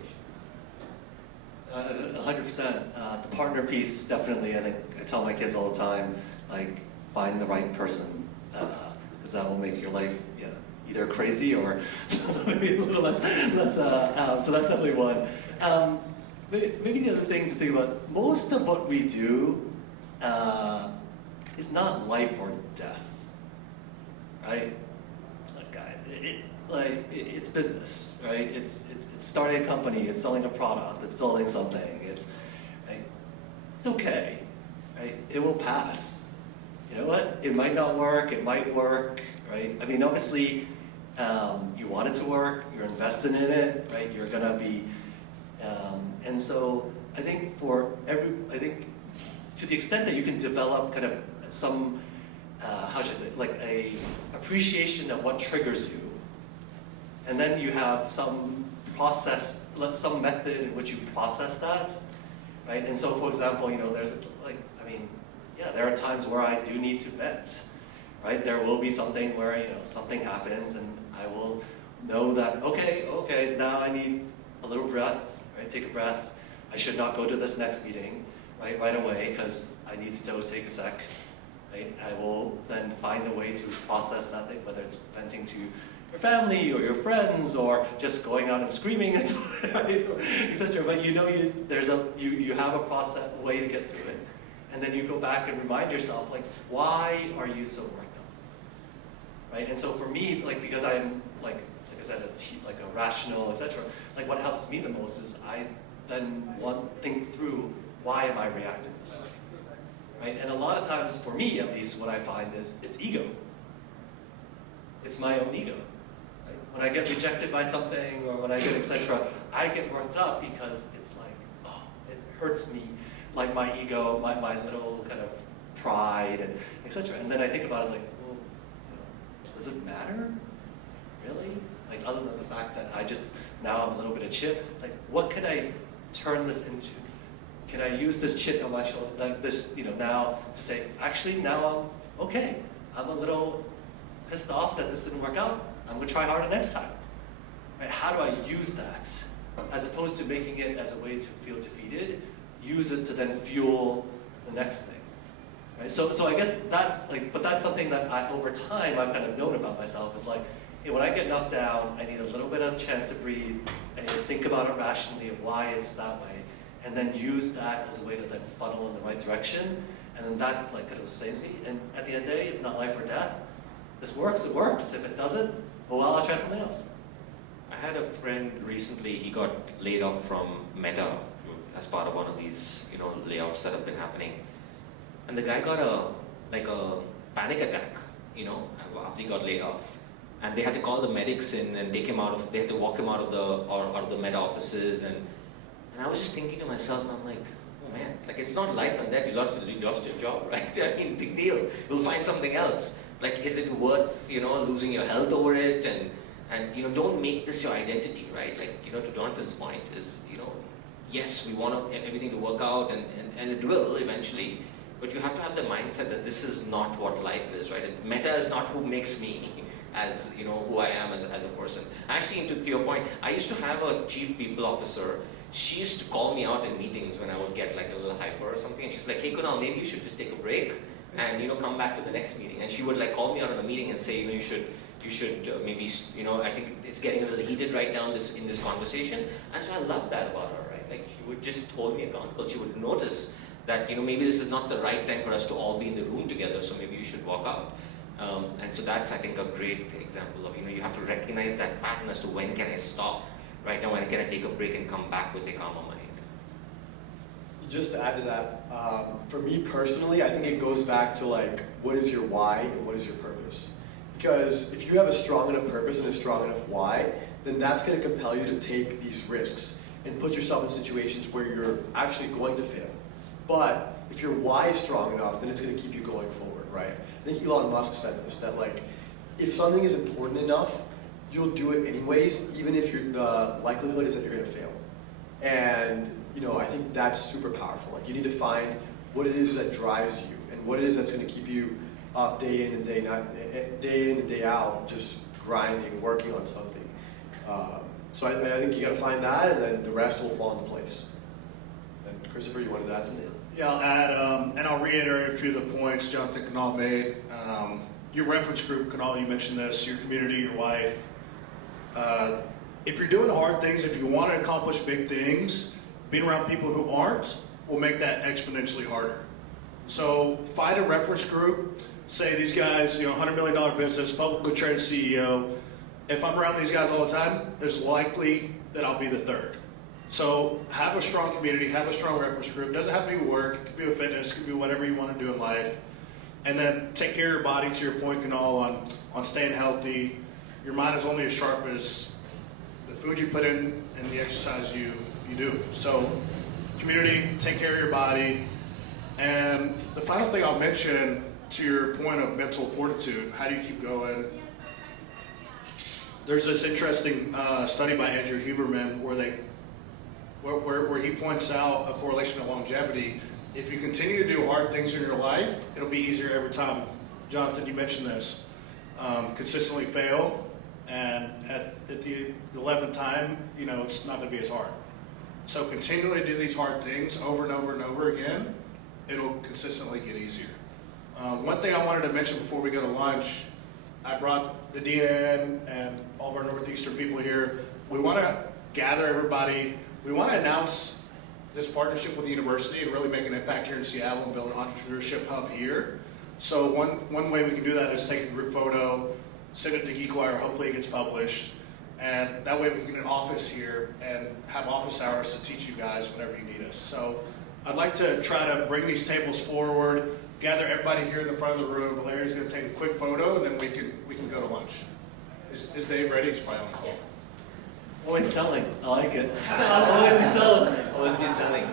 100%. The partner piece, definitely. I think I tell my kids all the time, like, find the right person, because that will make your life either crazy or maybe a little less. So that's definitely one. Maybe the other thing to think about, most of what we do is not life or death, right? It's business, right? It's starting a company, it's selling a product, it's building something. It's okay, right? It will pass. You know what? It might not work. It might work, right? I mean, obviously, you want it to work. You're invested in it, right? You're gonna be, and so I think to the extent that you can develop kind of some, how should I say, like a appreciation of what triggers you, and then you have some process, some method in which you process that, right? And so, for example, there's there are times where I do need to vent, right? There will be something where something happens, and I will know that okay, now I need a little breath, right? Take a breath. I should not go to this next meeting, right away because I need to go take a sec. Right? I will then find a way to process that thing, whether it's venting to your family or your friends or just going out and screaming, etc. But you have a process way to get through it, and then you go back and remind yourself, like, why are you so worked up, right? And so for me, like, because I'm like I said, like a rational, etc. Like what helps me the most is I then think through, why am I reacting this way? Right? And a lot of times, for me at least, what I find is it's ego. It's my own ego. Right? When I get rejected by something or when I get etc., I get worked up because it's like, oh, it hurts me, like my ego, my little kind of pride and etc. And then I think about it as like, well, does it matter? Really? Like other than the fact that now I'm a little bit of chip, like what could I turn this into? Can I use this chip on my shoulder, like this, now to say, actually now I'm okay. I'm a little pissed off that this didn't work out. I'm gonna try harder next time. Right? How do I use that? As opposed to making it as a way to feel defeated, use it to then fuel the next thing. Right? So I guess that's something that over time I've kind of known about myself is like, hey, when I get knocked down, I need a little bit of chance to breathe. I need to think about it rationally of why it's that way, and then use that as a way to then funnel in the right direction. And then that's like kind of sustains me. And at the end of the day, it's not life or death. This works, it works. If it doesn't, oh well, I'll try something else. I had a friend recently, he got laid off from Meta as part of one of these, layoffs that have been happening. And the guy got a panic attack, after he got laid off. And they had to call the medics in and they had to walk him out of the Meta offices. And I was just thinking to myself, I'm like, oh man, like it's not life and death, you lost your job, right? I mean, big deal. We'll find something else. Like, is it worth, losing your health over it? And don't make this your identity, right? Like, to Jonathan's point is, yes, we want everything to work out and it will eventually, but you have to have the mindset that this is not what life is, right? Meta is not who makes me as, who I am as a person. Actually, to your point, I used to have a chief people officer. She used to call me out in meetings when I would get like a little hyper or something, and she's like, hey Kunal, maybe you should just take a break and come back to the next meeting. And she would like call me out in a meeting and say, you should maybe, I think it's getting a little heated right now in this conversation. And so I love that about her, right? Like she would just hold me accountable. She would notice that maybe this is not the right time for us to all be in the room together, so maybe you should walk out. And so that's, I think, a great example of, you have to recognize that pattern as to when can I stop, right? Now when can I take a break and come back with a calmer mind? Just to add to that, for me personally, I think it goes back to like, what is your why and what is your purpose? Because if you have a strong enough purpose and a strong enough why, then that's going to compel you to take these risks and put yourself in situations where you're actually going to fail. But if your why is strong enough, then it's going to keep you going forward, right? I think Elon Musk said this, that like, if something is important enough, you'll do it anyways, even if the likelihood is that you're going to fail. And I think that's super powerful. Like, you need to find what it is that drives you and what it is that's going to keep you up day in and day out, just grinding, working on something. So I think you got to find that, and then the rest will fall into place. And Christopher, you wanted to add something? Yeah, I'll add, and I'll reiterate a few of the points Jonathan Kunal made. Your reference group, Kunal, you mentioned this, your community, your wife. If you're doing hard things, if you want to accomplish big things, being around people who aren't will make that exponentially harder. So find a reference group, say these guys, $100 million business, publicly traded CEO. If I'm around these guys all the time, it's likely that I'll be the third. So have a strong community, have a strong reference group. It doesn't have to be work, it could be a fitness, it could be whatever you want to do in life. And then take care of your body, to your point, Kunal, on staying healthy. Your mind is only as sharp as the food you put in and the exercise you do. So community, take care of your body. And the final thing I'll mention, to your point of mental fortitude, how do you keep going? There's this interesting study by Andrew Huberman where he points out a correlation to longevity. If you continue to do hard things in your life, it'll be easier every time. Jonathan, you mentioned this. Consistently fail, and at the 11th time, it's not going to be as hard. So continually do these hard things over and over and over again, it'll consistently get easier. One thing I wanted to mention before we go to lunch, I brought the dean in and all of our Northeastern people here. We want to gather everybody. We want to announce this partnership with the university and really make an impact here in Seattle and build an entrepreneurship hub here. So one way we can do that is take a group photo, send it to GeekWire, hopefully it gets published, and that way we can get an office here and have office hours to teach you guys whenever you need us. So I'd like to try to bring these tables forward, gather everybody here in the front of the room. Valeria's going to take a quick photo, and then we can go to lunch. Is Dave ready? He's probably on call. Always selling. I like it. I'll always be selling. Always be selling.